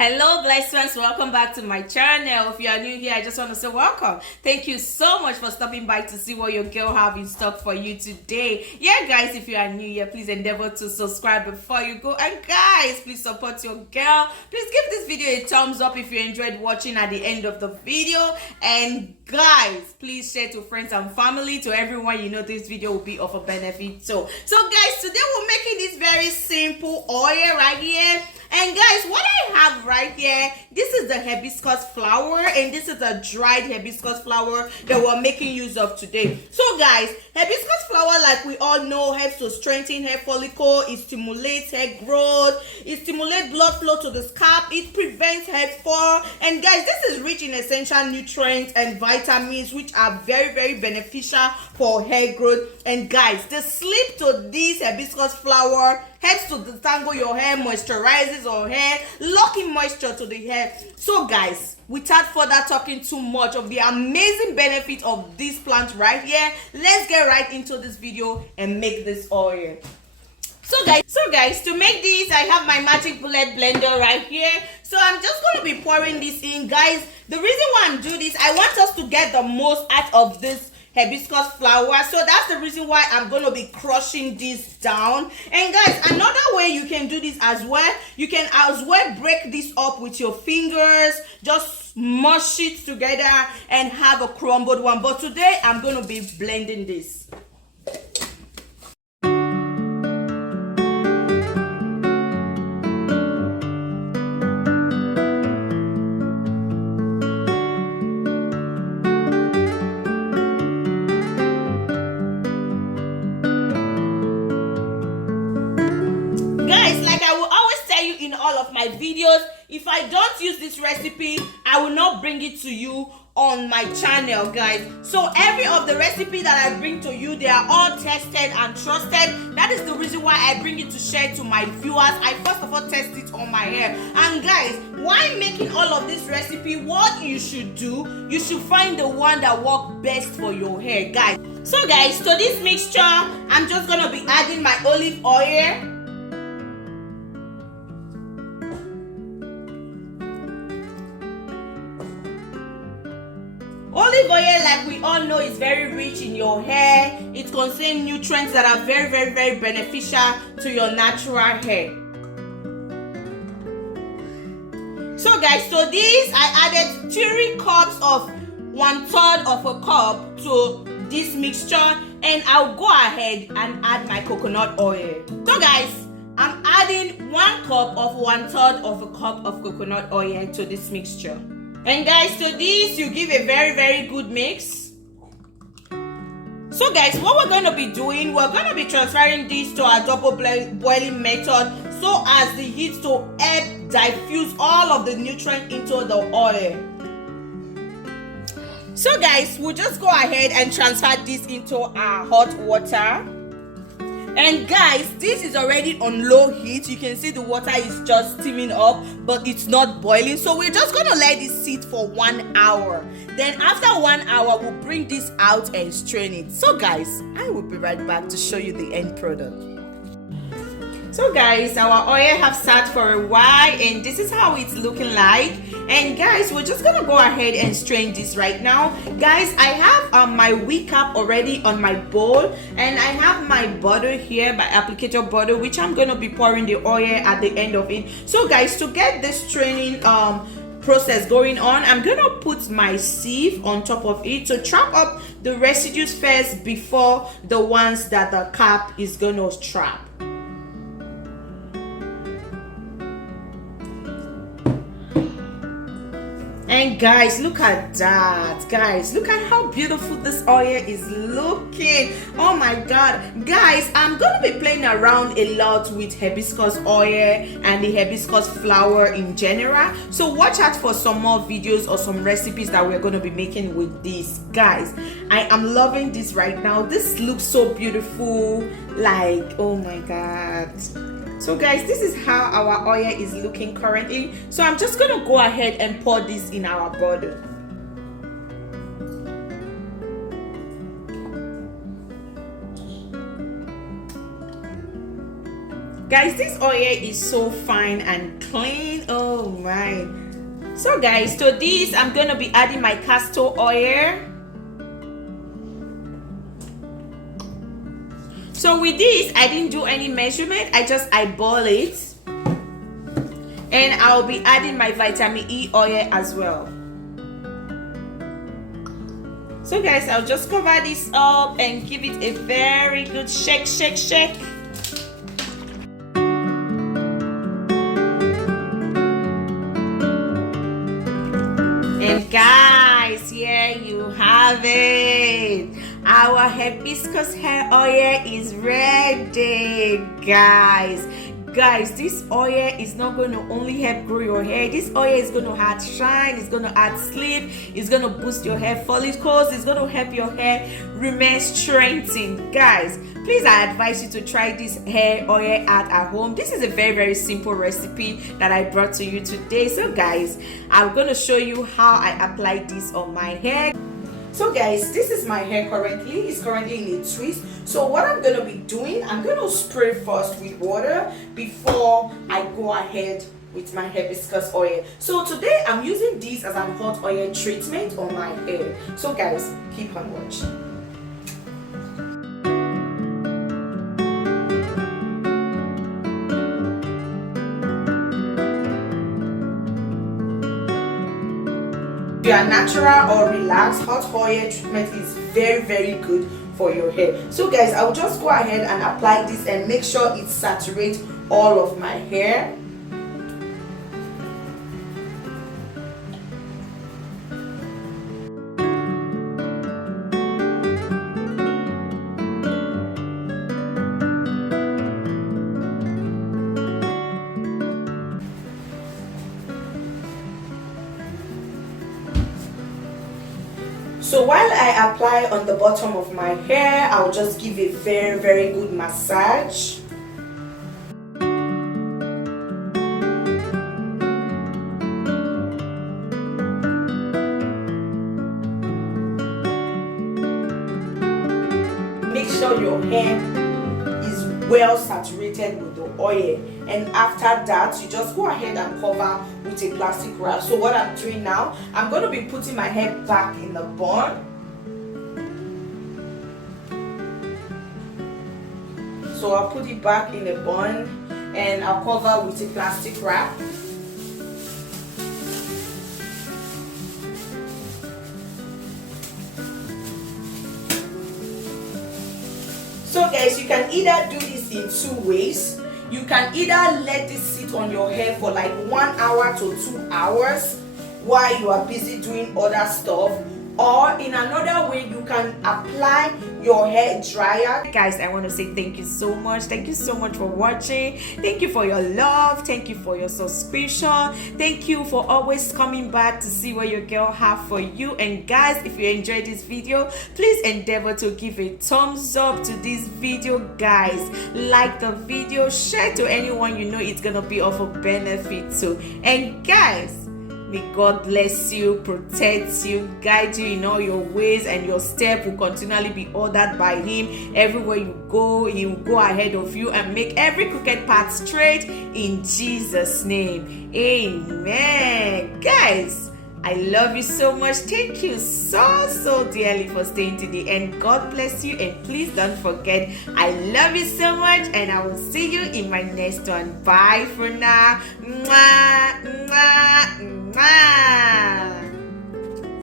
Hello, blessed ones. Welcome back to my channel. If you are new here, I just want to say welcome. Thank you so much for stopping by to see what your girl have in stock for you today. Yeah, guys, if you are new here, please endeavor to subscribe before you go. And guys, please support your girl. Please give this video a thumbs up if you enjoyed watching at the end of the video. And guys, please share to friends and family, to everyone you know this video will be of a benefit. So guys, today we're making this very simple oil right here. And guys, what I have right here, this is the hibiscus flower, and this is a dried hibiscus flower that we're making use of today. So guys, hibiscus flower, like we all know, helps to strengthen hair follicle, it stimulates hair growth, it stimulates blood flow to the scalp, it prevents hair fall. And guys, this is rich in essential nutrients and vitamins which are very beneficial for hair growth. And guys, the sleep to this hibiscus flower helps to detangle your hair, moisturizes your hair, locking moisture to the hair. So guys, without further talking too much of the amazing benefit of this plant right here, let's get right into this video and make this oil. So guys, to make this, I have my magic bullet blender right here. So I'm just going to be pouring this in. Guys, the reason why I'm doing this, I want us to get the most out of this hibiscus flower, so that's the reason why I'm going to be crushing this down. And guys, another way you can do this as well, you can as well break this up with your fingers, just mush it together and have a crumbled one. But today I'm going to be blending this. In all of my videos, if I don't use this recipe, I will not bring it to you on my channel, guys. So every of the recipe that I bring to you, they are all tested and trusted. That is the reason why I bring it to share to my viewers. I first of all test it on my hair. And guys, while making all of this recipe, what you should do, you should find the one that works best for your hair, guys. So guys, to this mixture, I'm just gonna be adding my olive oil. Olive oil, like we all know, is very rich in your hair. It contains nutrients that are very beneficial to your natural hair. So guys, to this I added 3 cups of 1/3 of a cup to this mixture, and I'll go ahead and add my coconut oil. So guys, I'm adding 1 cup of 1/3 of a cup of coconut oil to this mixture. And guys, to this you give a very good mix. So guys, what we're going to be doing, we're going to be transferring this to our double boiling method, so as the heat to help diffuse all of the nutrients into the oil. So guys, we'll just go ahead and transfer this into our hot water. And guys, this is already on low heat. You can see the water is just steaming up, but it's not boiling. So we're just going to let this sit for 1 hour. Then after 1 hour, we'll bring this out and strain it. So guys, I will be right back to show you the end product. So guys, our oil have sat for a while, and this is how it's looking like. And guys, we're just gonna go ahead and strain this right now. Guys, I have my wig cap already on my bowl, and I have my butter here, my applicator butter, which I'm gonna be pouring the oil at the end of it. So guys, to get this straining process going on, I'm gonna put my sieve on top of it to trap up the residues first before the ones that the cap is gonna trap. And guys, look at that. Guys, look at how beautiful this oil is looking. Oh my god. Guys, I'm gonna be playing around a lot with hibiscus oil and the hibiscus flower in general, so watch out for some more videos or some recipes that we're going to be making with this. Guys, I am loving this right now. This looks so beautiful, like, oh my god. So guys, this is how our oil is looking currently. So I'm just gonna go ahead and pour this in our bottle. Guys, this oil is so fine and clean. Oh my. So guys, to this I'm gonna be adding my castor oil. So with this, I didn't do any measurement, I just eyeball it. And I'll be adding my vitamin E oil as well. So guys, I'll just cover this up and give it a very good shake. And guys, here you have it. Our hibiscus hair oil is ready, guys. This oil is not going to only help grow your hair. This oil is going to add shine, it's going to add sleep, it's going to boost your hair follicles, it's going to help your hair remain strengthened. Guys, please, I advise you to try this hair oil out at home. This is a very simple recipe that I brought to you today. So guys, I'm going to show you how I apply this on my hair. So guys, this is my hair currently. It's currently in a twist. So what I'm going to be doing, I'm going to spray first with water before I go ahead with my hibiscus oil. So today I'm using this as a hot oil treatment on my hair. So guys, keep on watching. If you are natural or relaxed, hot oil treatment is very good for your hair. So guys, I'll just go ahead and apply this and make sure it saturates all of my hair. So while I apply on the bottom of my hair, I'll just give a very good massage. Make sure your hair is well saturated with the oil, and after that you just go ahead and cover with a plastic wrap. So what I'm doing now, I'm going to be putting my hair back in the bun. So I'll put it back in the bun and I'll cover with a plastic wrap. So guys, you can either do this in 2 ways. You can either let this sit on your hair for like 1 hour to 2 hours while you are busy doing other stuff, or in another way you can apply your hair dryer. Guys, I want to say thank you so much for watching. Thank you for your love, thank you for your subscription, thank you for always coming back to see what your girl have for you. And guys, if you enjoyed this video, please endeavor to give a thumbs up to this video. Guys, like the video, share to anyone you know it's gonna be of a benefit to. And guys, may God bless you, protect you, guide you in all your ways, and your step will continually be ordered by Him. Everywhere you go, He will go ahead of you and make every crooked path straight in Jesus' name. Amen. Guys, I love you so much. Thank you so dearly for staying to the end. God bless you, and please don't forget, I love you so much, and I will see you in my next one. Bye for now. Mwah, mwah, mwah.